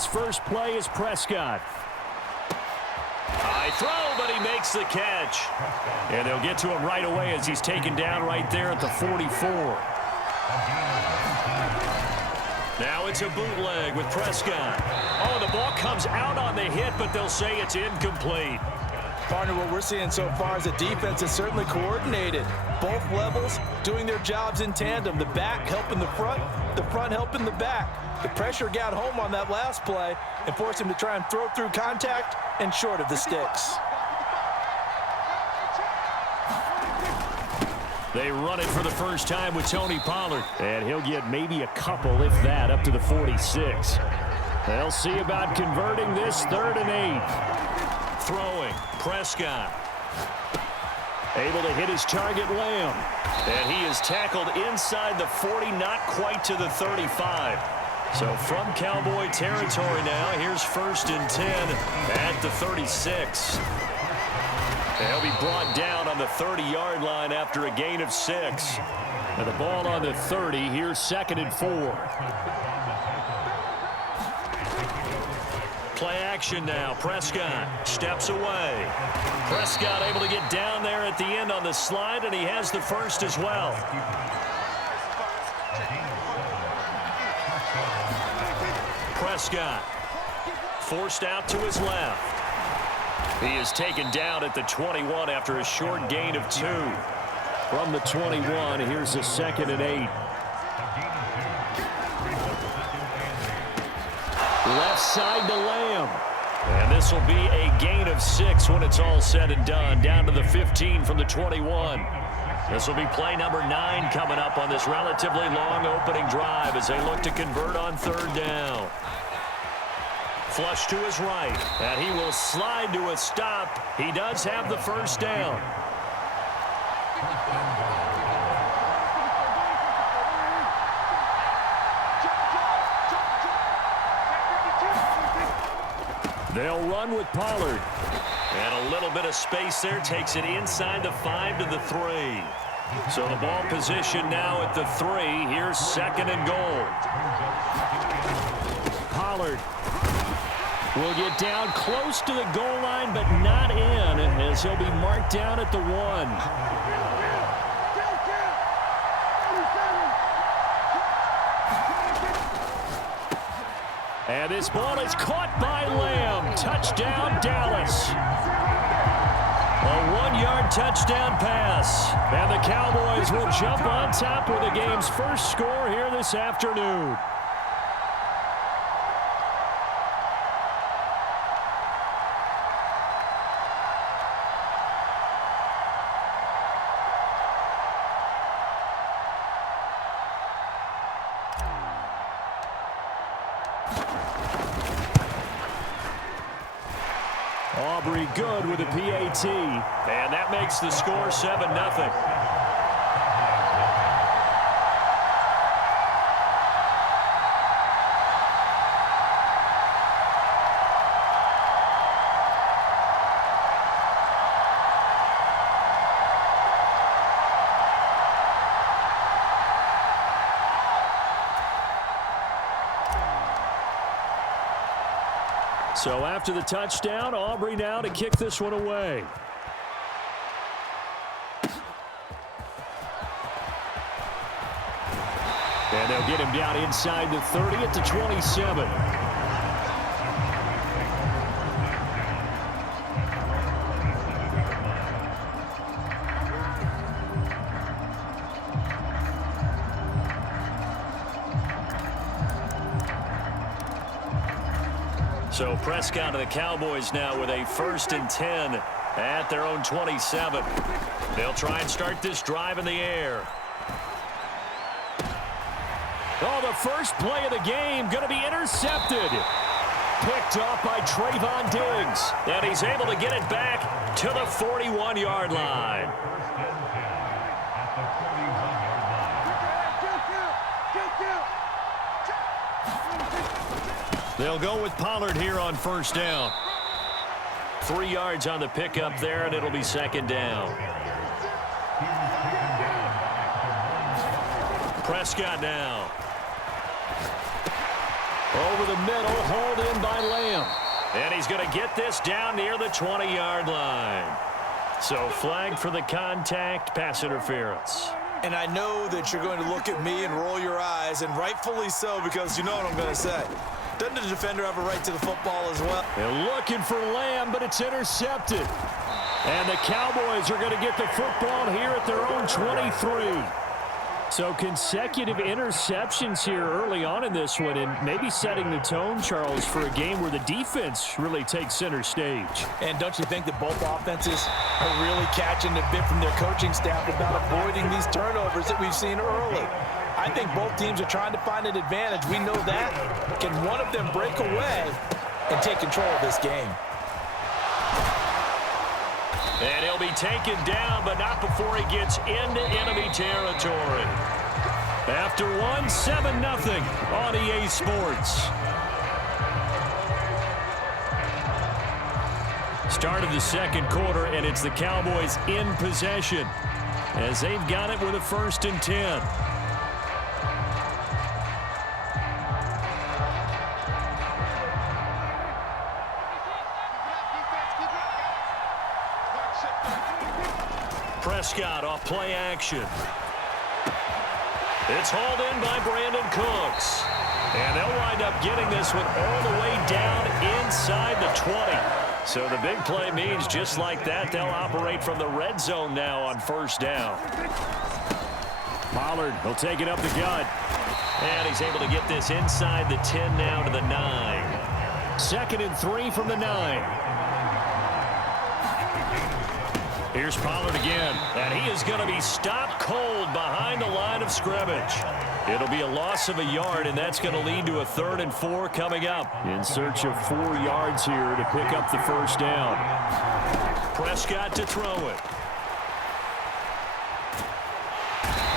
pass. First play is Prescott. High throw, but he makes the catch. And they'll get to him right away as he's taken down right there at the 44. Now it's a bootleg with Prescott. Oh, the ball comes out on the hit, but they'll say it's incomplete. Partner, what we're seeing so far is the defense is certainly coordinated. Both levels doing their jobs in tandem. The back helping the front helping the back. The pressure got home on that last play and forced him to try and throw through contact and short of the sticks. They run it for the first time with Tony Pollard. And he'll get maybe a couple, if that, up to the 46. They'll see about converting this 3rd and 8. Throwing, Prescott. Able to hit his target, Lamb. And he is tackled inside the 40, not quite to the 35. So from Cowboy territory now, here's 1st and 10 at the 36. They'll be brought down on the 30-yard line after a gain of 6. And the ball on the 30, here's 2nd and 4. Play action now. Prescott steps away. Prescott able to get down there at the end on the slide, and he has the first as well. Prescott forced out to his left. He is taken down at the 21 after a short gain of 2. From the 21, here's the 2nd and 8. Left side to Lamb. And this will be a gain of 6 when it's all said and done. Down to the 15 from the 21. This will be play number 9 coming up on this relatively long opening drive as they look to convert on 3rd down. Flush to his right, and he will slide to a stop. He does have the first down. They'll run with Pollard. And a little bit of space there takes it inside the 5 to the 3. So the ball position now at the 3. Here's 2nd and goal. Pollard will get down close to the goal line, but not in, as he'll be marked down at the 1. And this ball is caught by Lamb. Touchdown, Dallas. A 1-yard touchdown pass. And the Cowboys will jump on top with the game's first score here this afternoon. Aubrey good with a PAT. And that makes the score 7-0. So after the touchdown, Aubrey now to kick this one away. And they'll get him down inside the 30 at the 27. So Prescott and the Cowboys now with a 1st and 10 at their own 27. They'll try and start this drive in the air. Oh, the first play of the game going to be intercepted. Picked off by Trayvon Diggs. And he's able to get it back to the 41-yard line. They'll go with Pollard here on 1st down. 3 yards on the pickup there, and it'll be 2nd down. Prescott now. Over the middle, hauled in And he's going to get this down near the 20-yard line. So flagged for the contact, pass interference. And I know that you're going to look at me and roll your eyes, and rightfully so, because you know what I'm going to say. Doesn't the defender have a right to the football as well? They're looking for Lamb, but it's intercepted. And the Cowboys are going to get the football here at their own 23. So consecutive interceptions here early on in this one, and maybe setting the tone, Charles, for a game where the defense really takes center stage. And don't you think that both offenses are really catching a bit from their coaching staff about avoiding these turnovers that we've seen early? I think both teams are trying to find an advantage. We know that. Can one of them break away and take control of this game? And he'll be taken down, but not before he gets into enemy territory. After one, 7-0 on EA Sports. Start of the second quarter, and it's the Cowboys in possession as they've got it with a 1st and 10. Prescott off play action. It's hauled in by Brandon Cooks. And they'll wind up getting this one all the way down inside the 20. So the big play means just like that, they'll operate from the red zone now on 1st down. Pollard will take it up the gut. And he's able to get this inside the 10 now to the 9. 2nd and 3 from the 9. Here's Pollard again, and he is going to be stopped cold behind the line of scrimmage. It'll be a loss of a yard, and that's going to lead to a 3rd and 4 coming up. In search of 4 yards here to pick up the 1st down. Prescott to throw it.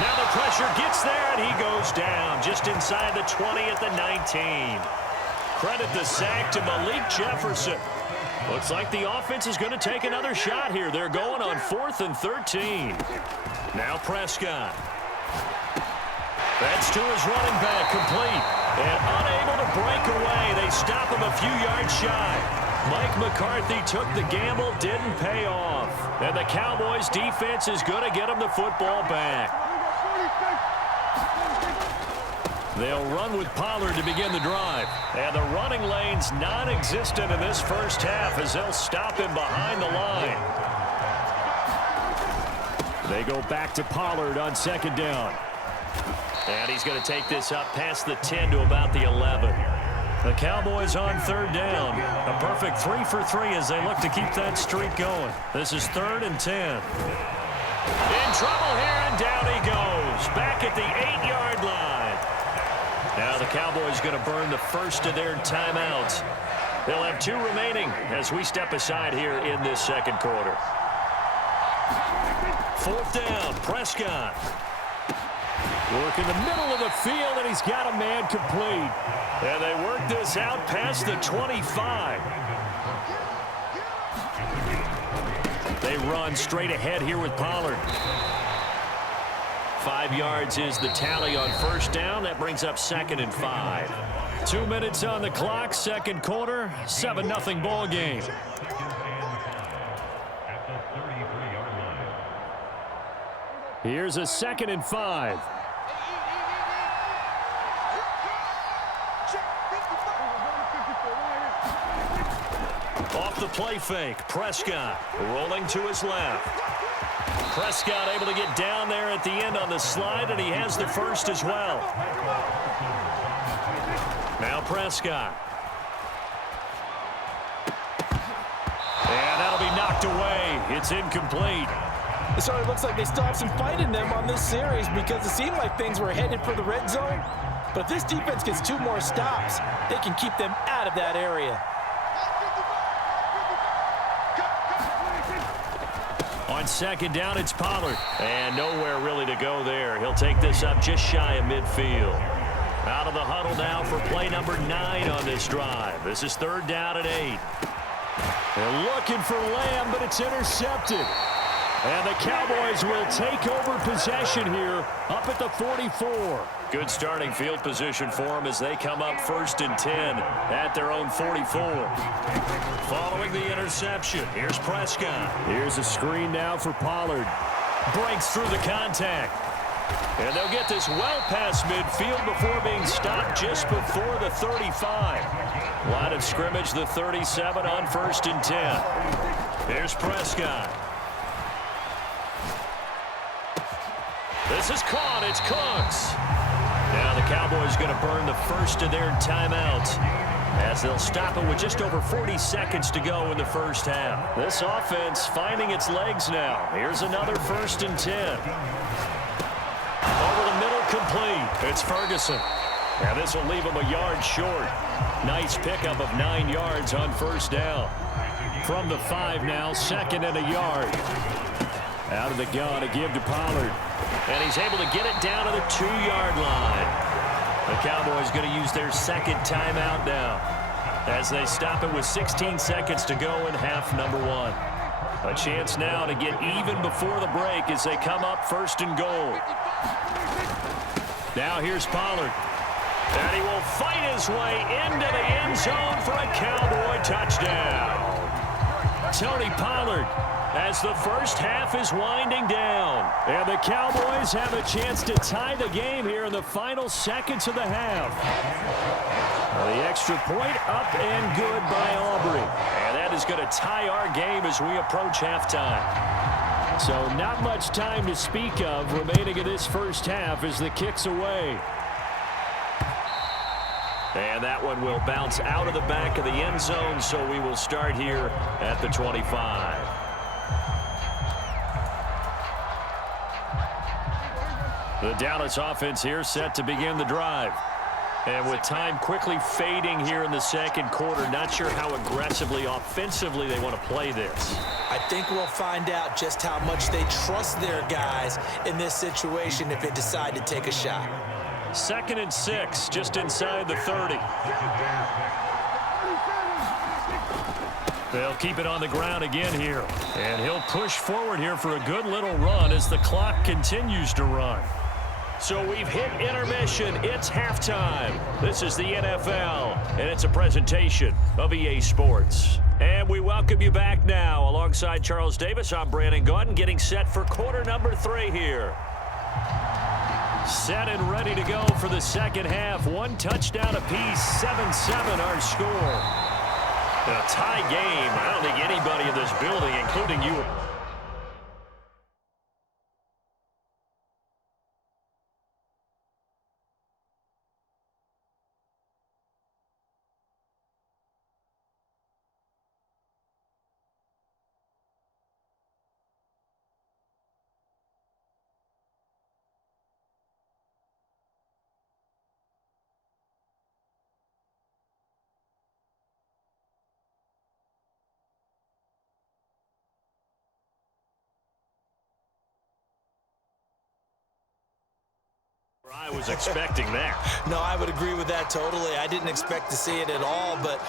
Now the pressure gets there, and he goes down just inside the 20 at the 19. Credit the sack to Malik Jefferson. Looks like the offense is going to take another shot here. They're going on 4th and 13. Now Prescott. That's to his running back, complete. And unable to break away. They stop him a few yards shy. Mike McCarthy took the gamble, didn't pay off. And the Cowboys defense is going to get him the football back. They'll run with Pollard to begin the drive. And the running lane's non-existent in this first half as they'll stop him behind the line. They go back to Pollard on 2nd down. And he's going to take this up past the 10 to about the 11. The Cowboys on 3rd down. A perfect 3 for 3 as they look to keep that streak going. This is 3rd and 10. In trouble here, and down he goes. Back at the 8-yard line. Now the Cowboys going to burn the first of their timeouts. They'll have 2 remaining as we step aside here in this second quarter. 4th down, Prescott. Work in the middle of the field, and he's got a man complete. And they work this out past the 25. They run straight ahead here with Pollard. 5 yards is the tally on 1st down. That brings up 2nd and 5. 2 minutes on the clock, second quarter, 7-0 ball game. Here's a 2nd and 5. Off the play fake, Prescott rolling to his left. Prescott able to get down there at the end on the slide, and he has the first as well. Now Prescott. And that'll be knocked away. It's incomplete. So it looks like they still have some fight in them on this series because it seemed like things were headed for the red zone. But if this defense gets 2 more stops, they can keep them out of that area. On 2nd down, it's Pollard. And nowhere really to go there. He'll take this up just shy of midfield. Out of the huddle now for play number 9 on this drive. This is 3rd down and 8. They're looking for Lamb, but it's intercepted. And the Cowboys will take over possession here up at the 44. Good starting field position for them as they come up 1st and 10 at their own 44. Following the interception, here's Prescott. Here's a screen now for Pollard. Breaks through the contact. And they'll get this well past midfield before being stopped just before the 35. Line of scrimmage, the 37 on 1st and 10. Here's Prescott. This is caught. It's Cooks. Now the Cowboys going to burn the first of their timeouts as they'll stop it with just over 40 seconds to go in the first half. This offense finding its legs now. Here's another 1st and 10. Over the middle, complete. It's Ferguson. Now this will leave him a yard short. Nice pickup of 9 yards on 1st down. From the 5 now, 2nd and a yard. Out of the gun to give to Pollard. And he's able to get it down to the 2-yard line. The Cowboys going to use their 2nd timeout now as they stop it with 16 seconds to go in half number 1. A chance now to get even before the break as they come up 1st and goal. Now here's Pollard. And he will fight his way into the end zone for a Cowboy touchdown. Tony Pollard as the first half is winding down. And the Cowboys have a chance to tie the game here in the final seconds of the half. The extra point up and good by Aubrey. And that is going to tie our game as we approach halftime. So not much time to speak of remaining in this first half as the kick's away. And that one will bounce out of the back of the end zone, so we will start here at the 25. The Dallas offense here set to begin the drive. And with time quickly fading here in the 2nd quarter, not sure how aggressively, offensively they want to play this. I think we'll find out just how much they trust their guys in this situation if they decide to take a shot. 2nd and 6, just inside the 30. They'll keep it on the ground again here. And he'll push forward here for a good little run as the clock continues to run. So we've hit intermission. It's halftime. This is the NFL, and it's a presentation of EA Sports. And we welcome you back now. Alongside Charles Davis, I'm Brandon Gaudin, getting set for quarter number 3 here. Set and ready to go for the 2nd half. 1 touchdown apiece, 7-7 our score. A tie game. I don't think anybody in this building, including you, I was expecting that. No, I would agree with that totally. I didn't expect to see it at all, but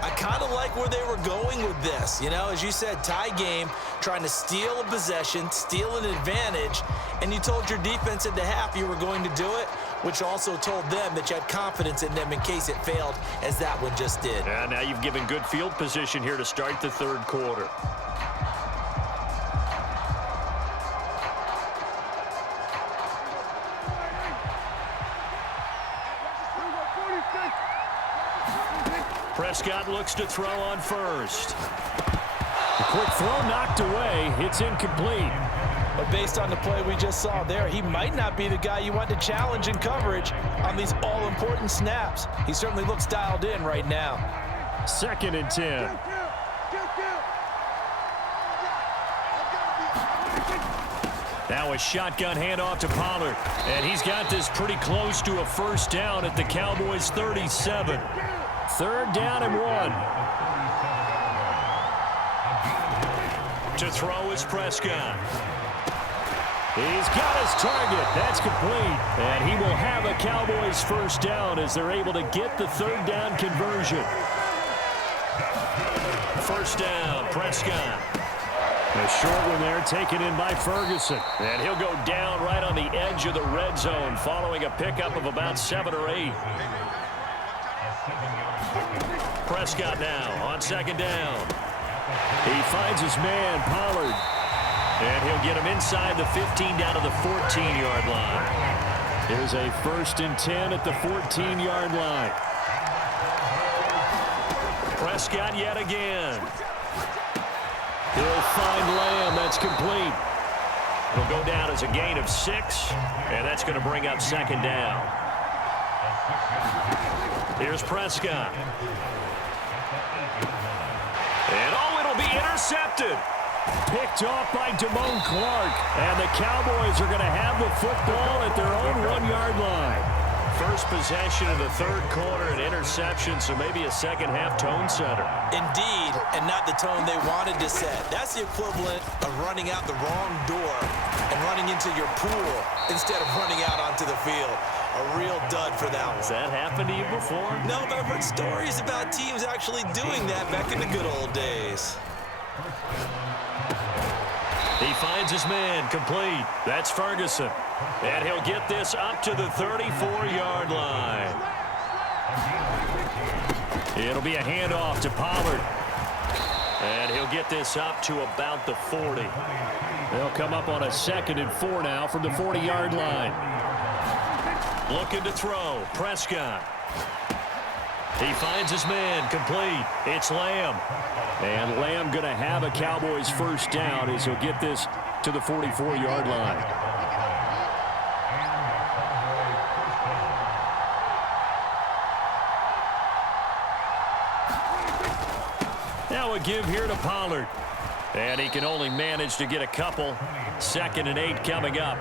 I kind of like where they were going with this. You know, as you said, tie game, trying to steal a possession, steal an advantage, and you told your defense at the half you were going to do it, which also told them that you had confidence in them in case it failed, as that one just did. And now you've given good field position here to start the 3rd quarter. Prescott looks to throw on 1st. A quick throw knocked away. It's incomplete. But based on the play we just saw there, he might not be the guy you want to challenge in coverage on these all-important snaps. He certainly looks dialed in right now. 2nd and 10. Now a shotgun handoff to Pollard. And he's got this pretty close to a 1st down at the Cowboys' 37. 3rd down and 1. To throw is Prescott. He's got his target. That's complete. And he will have a Cowboys 1st down as they're able to get the 3rd down conversion. 1st down, Prescott. A short one there taken in by Ferguson. And he'll go down right on the edge of the red zone following a pickup of about 7 or 8. Prescott now on second down. He finds his man, Pollard. And he'll get him inside the 15 down to the 14-yard line. Here's a 1st and 10 at the 14-yard line. Prescott yet again. He'll find Lamb. That's complete. It'll go down as a gain of 6, and that's going to bring up 2nd down. Here's Prescott. And it'll be intercepted. Picked off by Damone Clark. And the Cowboys are going to have the football at their own 1-yard line. First possession of the 3rd quarter, an interception, so maybe a second-half tone setter. Indeed, and not the tone they wanted to set. That's the equivalent of running out the wrong door and running into your pool instead of running out onto the field. A real dud for that one. Has that happened to you before? No, but I've heard stories about teams actually doing that back in the good old days. He finds his man, complete. That's Ferguson. And he'll get this up to the 34-yard line. It'll be a handoff to Pollard. And he'll get this up to about the 40. They'll come up on a 2nd and 4 now from the 40-yard line. Looking to throw, Prescott. He finds his man, complete. It's Lamb. And Lamb going to have a Cowboys 1st down as he'll get this to the 44-yard line. Now a give here to Pollard. And he can only manage to get a couple. 2nd and 8 coming up.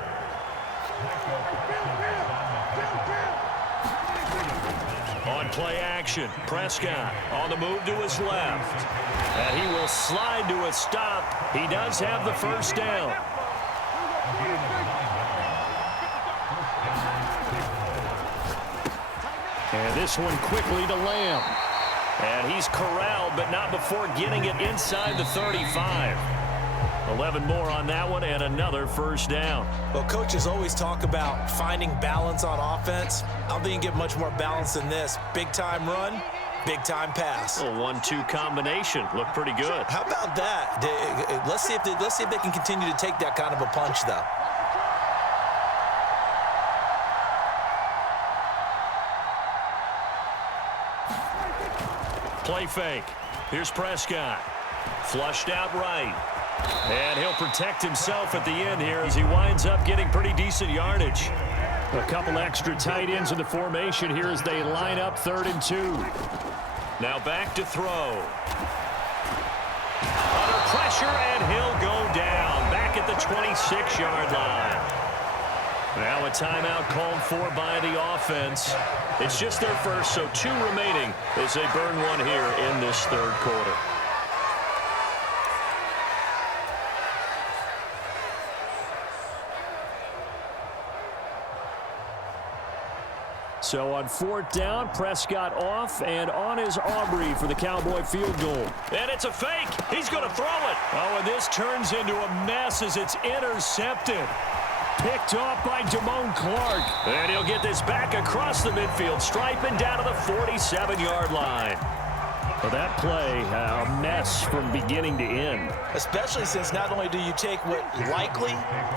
On play action, Prescott on the move to his left. And he will slide to a stop. He does have the 1st down. And this one quickly to Lamb. And he's corralled, but not before getting it inside the 35. 11 more on that one, and another 1st down. Well, coaches always talk about finding balance on offense. I don't think you get much more balance than this. Big-time run, big-time pass. A 1-2 combination. Looked pretty good. How about that? Let's see if they can continue to take that kind of a punch, though. Play fake. Here's Prescott. Flushed out right. And he'll protect himself at the end here as he winds up getting pretty decent yardage. A couple extra tight ends in the formation here as they line up 3rd and 2. Now back to throw. Under pressure, and he'll go down. Back at the 26-yard line. Now a timeout called for by the offense. It's just their first, so 2 remaining as they burn one here in this 3rd quarter. So on 4th down, Prescott off and on is Aubrey for the Cowboy field goal. And it's a fake. He's going to throw it. Oh, and this turns into a mess as it's intercepted. Picked off by Damone Clark. And he'll get this back across the midfield stripe and down to the 47-yard line. Well, that play, a mess from beginning to end. Especially since not only do you take what likely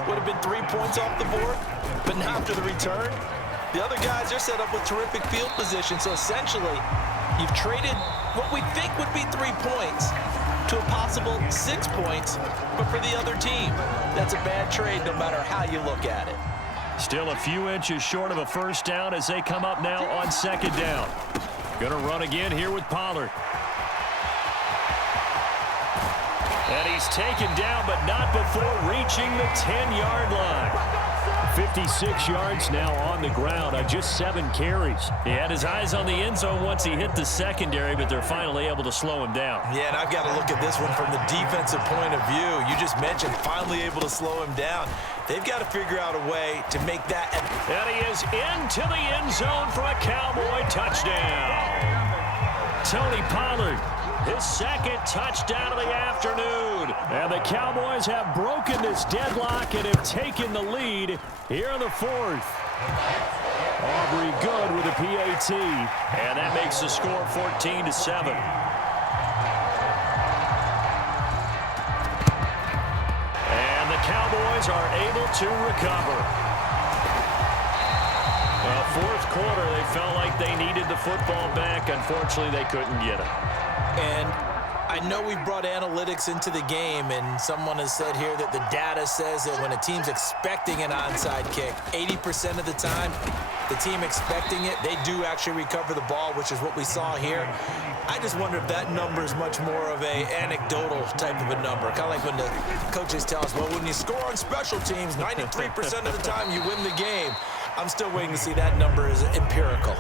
would have been 3 points off the board, but now after the return, the other guys are set up with terrific field position. So essentially, you've traded what we think would be 3 points to a possible 6 points, but for the other team. That's a bad trade no matter how you look at it. Still a few inches short of a 1st down as they come up now on 2nd down. Gonna run again here with Pollard. And he's taken down, but not before reaching the 10-yard line. 56 yards now on the ground on just 7 carries. He had his eyes on the end zone once he hit the secondary, but they're finally able to slow him down. Yeah, and I've got to look at this one from the defensive point of view. You just mentioned finally able to slow him down. They've got to figure out a way to make that. And he is into the end zone for a Cowboy touchdown. Tony Pollard, his second touchdown of the afternoon. And the Cowboys have broken this deadlock and have taken the lead here in the fourth. Aubrey good with a PAT. And that makes the score 14-7. And the Cowboys are able to recover. Well, fourth quarter, they felt like they needed the football back. Unfortunately, they couldn't get it. And I know we brought analytics into the game, and someone has said here that the data says that when a team's expecting an onside kick, 80% of the time, the team expecting it, they do actually recover the ball, which is what we saw here. I just wonder if that number is much more of a anecdotal type of a number. Kind of like when the coaches tell us, well, when you score on special teams, 93% of the time you win the game. I'm still waiting to see that number is empirical.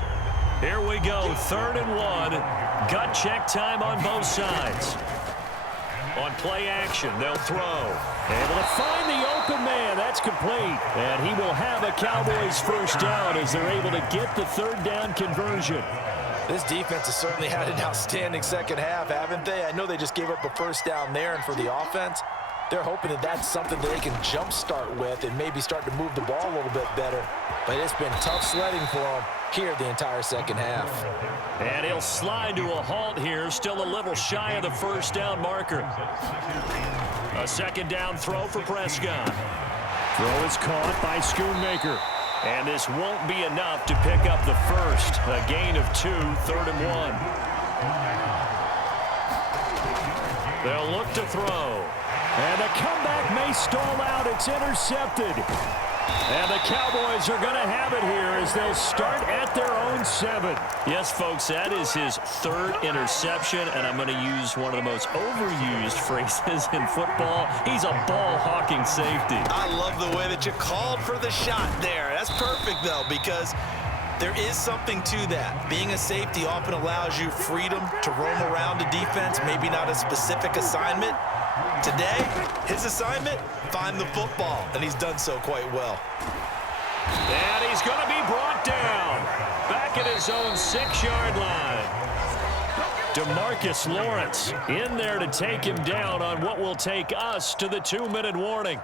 Here we go, 3rd and 1. Gut check time on both sides. On play action, they'll throw. Able to find the open man. That's complete. And he will have a Cowboys first down as they're able to get the 3rd down conversion. This defense has certainly had an outstanding second half, haven't they? I know they just gave up a first down there, and for the offense, they're hoping that that's something that they can jumpstart with and maybe start to move the ball a little bit better. But it's been tough sledding for them here the entire second half. And he'll slide to a halt here, still a little shy of the first down marker. A 2nd down throw for Prescott. Throw is caught by Schoonmaker. And this won't be enough to pick up the first. A gain of 2, 3rd and 1. They'll look to throw. And the comeback may stall out. It's intercepted. And the Cowboys are going to have it here as they'll start at their own 7. Yes, folks, that is his 3rd interception, and I'm going to use one of the most overused phrases in football. He's a ball-hawking safety. I love the way that you called for the shot there. That's perfect, though, because there is something to that. Being a safety often allows you freedom to roam around the defense, maybe not a specific assignment. Today, his assignment, find the football, and he's done so quite well. And he's going to be brought down back at his own 6-yard line. DeMarcus Lawrence in there to take him down on what will take us to the 2-minute warning.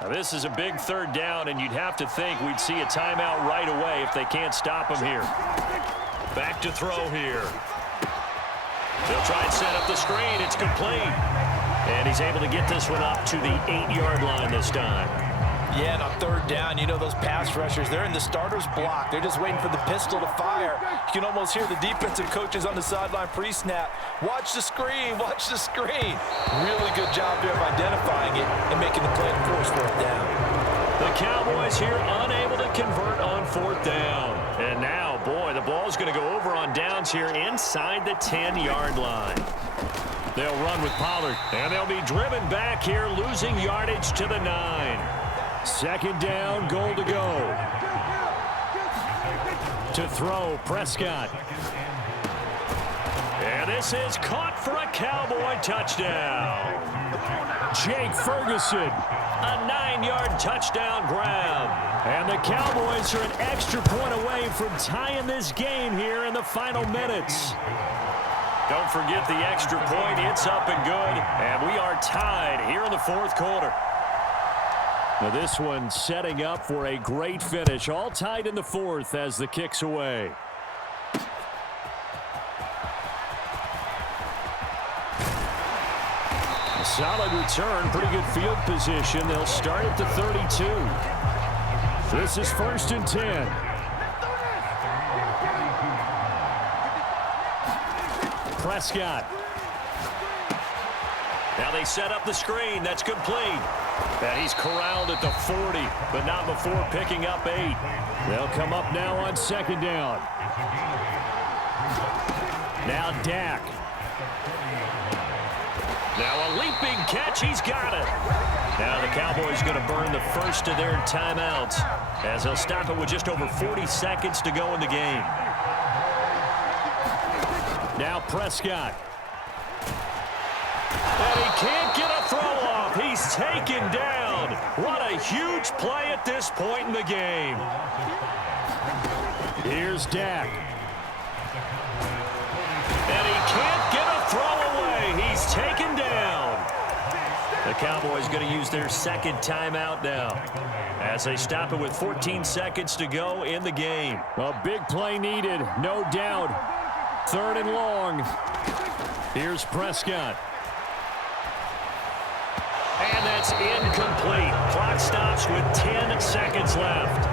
Now, this is a big 3rd down, and you'd have to think we'd see a timeout right away if they can't stop him here. Back to throw here. They'll try and set up the screen. It's complete. And he's able to get this one up to the 8-yard line this time. Yeah, and on 3rd down, you know those pass rushers, they're in the starter's block. They're just waiting for the pistol to fire. You can almost hear the defensive coaches on the sideline pre-snap. Watch the screen, watch the screen. Really good job there of identifying it and making the play to force 4th down. The Cowboys here unable to convert on 4th down. And now, boy, the ball's going to go over on downs here inside the 10-yard line. They'll run with Pollard, and they'll be driven back here, losing yardage to the 9. 2nd down, goal to go. To throw, Prescott. And this is caught for a Cowboy touchdown. Jake Ferguson, a 9-yard touchdown grab. And the Cowboys are an extra point away from tying this game here in the final minutes. Don't forget the extra point. It's up and good. And we are tied here in the 4th quarter. Now this one setting up for a great finish. All tied in the 4th as the kick's away. A solid return. Pretty good field position. They'll start at the 32. This is 1st and 10. Prescott. Now they set up the screen. That's complete. And he's corralled at the 40, but not before picking up 8. They'll come up now on 2nd down. Now Dak. Now a leaping catch. He's got it. Now the Cowboys going to burn the first of their timeouts as they'll stop it with just over 40 seconds to go in the game. Now Prescott. And he can't get a throw off. He's taken down. What a huge play at this point in the game. Here's Dak. And Cowboys going to use their second timeout now as they stop it with 14 seconds to go in the game. A big play needed, no doubt. 3rd and long. Here's Prescott. And that's incomplete. Clock stops with 10 seconds left.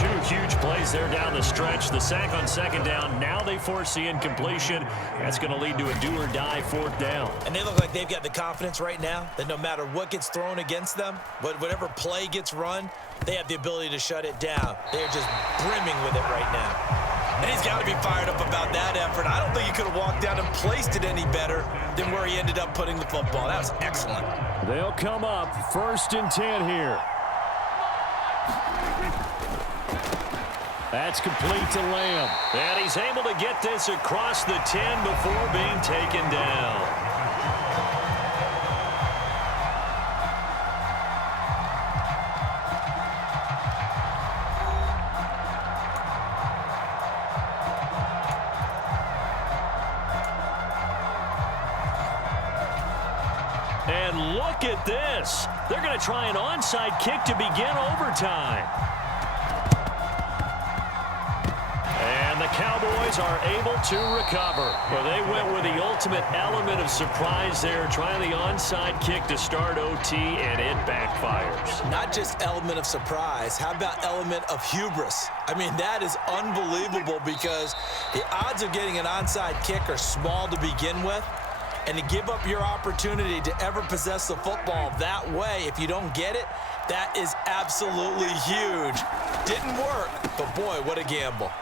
2 huge plays there down the stretch. The sack on 2nd down. Now they force the incompletion. That's going to lead to a do-or-die 4th down. And they look like they've got the confidence right now that no matter what gets thrown against them, whatever play gets run, they have the ability to shut it down. They're just brimming with it right now. And he's got to be fired up about that effort. I don't think he could have walked down and placed it any better than where he ended up putting the football. That was excellent. They'll come up 1st and 10 here. That's complete to Lamb. And he's able to get this across the 10 before being taken down. And look at this. They're going to try an onside kick to begin overtime. And the Cowboys are able to recover. Well, they went with the ultimate element of surprise there, trying the onside kick to start OT, and it backfires. Not just element of surprise. How about element of hubris? I mean, that is unbelievable because the odds of getting an onside kick are small to begin with. And to give up your opportunity to ever possess the football that way, if you don't get it, that is absolutely huge. Didn't work, but boy, what a gamble.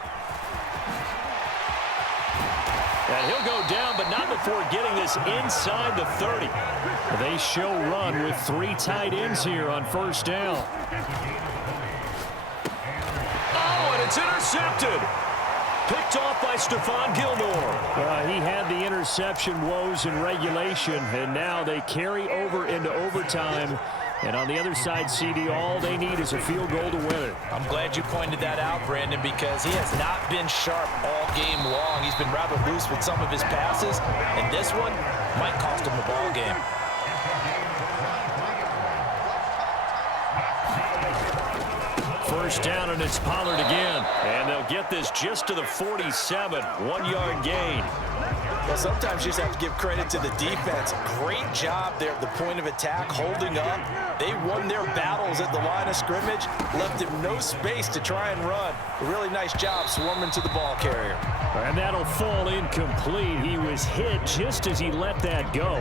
And he'll go down, but not before getting this inside the 30. They show run with 3 tight ends here on 1st down. Oh, and it's intercepted. Picked off by Stephon Gilmore. He had the interception woes in regulation, and now they carry over into overtime. And on the other side, CD, all they need is a field goal to win it. I'm glad you pointed that out, Brandon, because he has not been sharp all game long. He's been rather loose with some of his passes, and this one might cost him the ball game. First down, and it's Pollard again. And they'll get this just to the 47. 1-yard gain. Well, sometimes you just have to give credit to the defense. Great job there at the point of attack, holding up. They won their battles at the line of scrimmage, left him no space to try and run. A really nice job swarming to the ball carrier. And that'll fall incomplete. He was hit just as he let that go.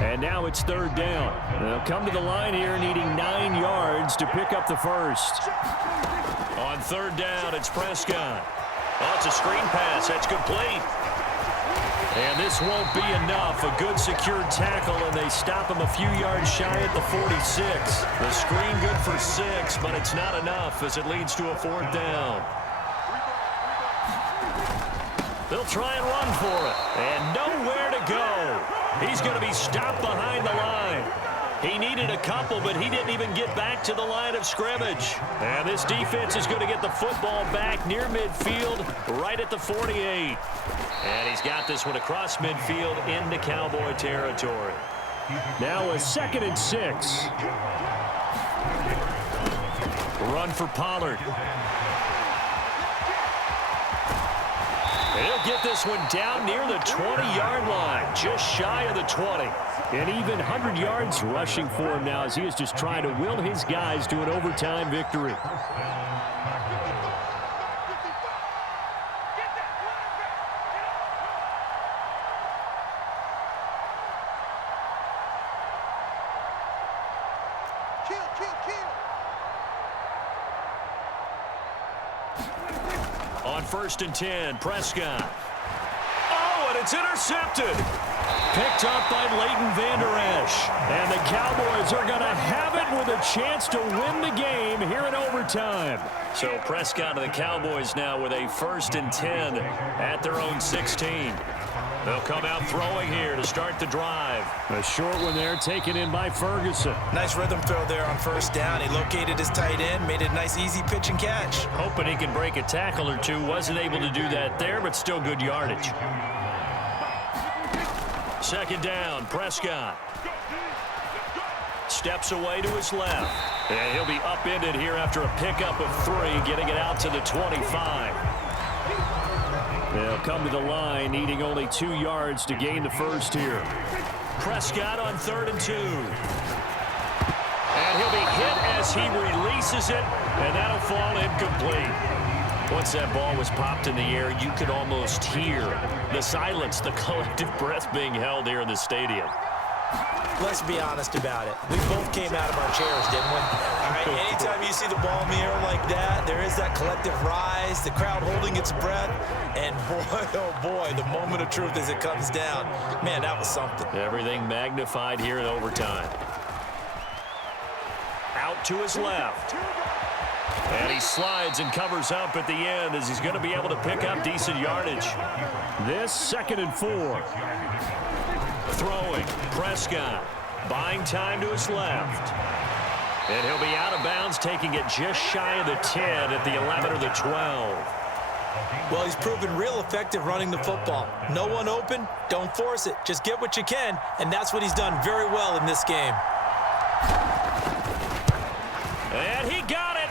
And now it's 3rd down. They'll come to the line here needing 9 yards to pick up the first. On 3rd down, it's Prescott. Oh, it's a screen pass. That's complete. And this won't be enough. A good secured tackle, and they stop him a few yards shy at the 46. The screen good for 6, but it's not enough as it leads to a 4th down. They'll try and run for it, and nowhere to go. He's going to be stopped behind the line. He needed a couple, but he didn't even get back to the line of scrimmage. And this defense is going to get the football back near midfield, right at the 48. And he's got this one across midfield into Cowboy territory. Now a 2nd and 6. Run for Pollard. He'll get this one down near the 20-yard line, just shy of the 20. And even 100 yards rushing for him now as he is just trying to will his guys to an overtime victory. On 1st and 10, Prescott. Oh, and it's intercepted. Picked up by Leighton Vander Esch. And the Cowboys are going to have it with a chance to win the game here in overtime. So Prescott and the Cowboys now with a 1st and 10 at their own 16. They'll come out throwing here to start the drive. A short one there taken in by Ferguson. Nice rhythm throw there on 1st down. He located his tight end, made it a nice easy pitch and catch. Hoping he can break a tackle or two. Wasn't able to do that there, but still good yardage. 2nd down, Prescott. steps away to his left. And he'll be upended here after a pickup of 3, getting it out to the 25. They'll come to the line, needing only 2 yards to gain the first here. Prescott on 3rd and 2. And he'll be hit as he releases it, and that'll fall incomplete. Once that ball was popped in the air, you could almost hear the silence, the collective breath being held here in the stadium. Let's be honest about it. We both came out of our chairs, didn't we? All right, anytime you see the ball in the air like that, there is that collective rise, the crowd holding its breath, and boy, oh boy, the moment of truth as it comes down. Man, that was something. Everything magnified here in overtime. Out to his left. And he slides and covers up at the end as he's going to be able to pick up decent yardage. This 2nd and 4. Throwing, Prescott, buying time to his left. And he'll be out of bounds, taking it just shy of the 10 at the 11 or the 12. Well, he's proven real effective running the football. No one open, don't force it. Just get what you can, and that's what he's done very well in this game. And he got it.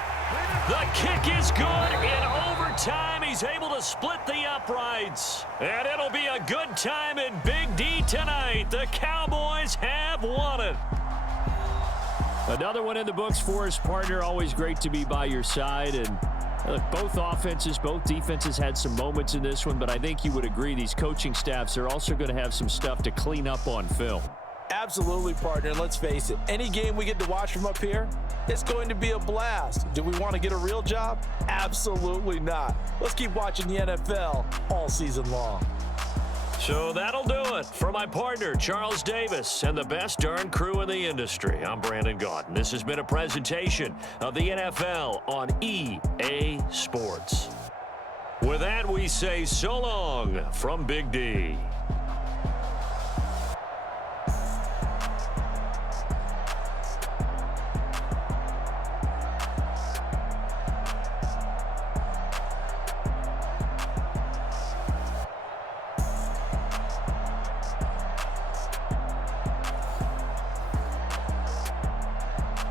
The kick is good. In overtime, he's able to split the uprights. And it'll be a good time in Big D tonight. The Cowboys have won it. Another one in the books for his partner. Always great to be by your side. And look, both offenses, both defenses had some moments in this one, but I think you would agree these coaching staffs are also going to have some stuff to clean up on film. Absolutely, partner. Let's face it, any game we get to watch from up here, it's going to be a blast. Do we want to get a real job? Absolutely not. Let's keep watching the NFL all season long. So that'll do it for my partner, Charles Davis, and the best darn crew in the industry. I'm Brandon Gaudin. This has been a presentation of the NFL on EA Sports. With that, we say so long from Big D.